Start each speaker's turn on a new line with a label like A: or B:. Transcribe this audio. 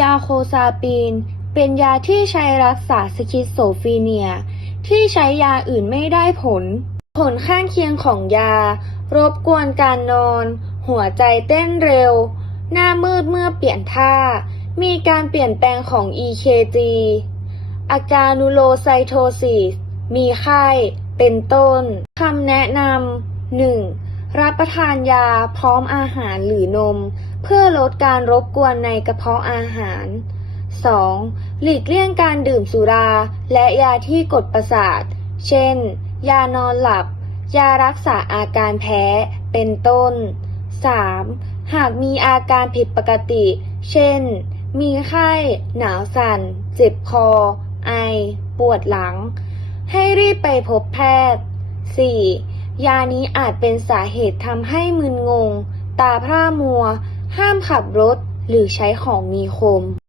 A: ยาโคซาปีน เป็นยาที่ใช้รักษาสคิสโซฟีเนีย ที่ใช้ยาอื่นไม่ได้ผล ผลข้างเคียงของยา รบกวนการนอน หัวใจเต้นเร็ว หน้ามืดเมื่อเปลี่ยนท่า มีการเปลี่ยนแปลงของ EKG อาการนูโรไซโทซิสมีไข้ เป็นต้น คำแนะนำ 1. รับประทานยาพร้อมอาหารหรือนม เพื่อลดการรบกวนในกระเพาะอาหาร 2. หลีกเลี่ยงการดื่มสุราและยาที่กดประสาท เช่น ยานอนหลับ ยารักษาอาการแพ้ เป็นต้น 3. หากมีอาการผิดปกติ เช่น มีไข้ หนาวสั่น เจ็บคอ ไอ ปวดหลัง ให้รีบไปพบแพทย์ 4. ยานี้อาจเป็นสาเหตุทำให้มึนงง ตาพร่ามัว ห้ามขับรถ หรือใช้ของมีคม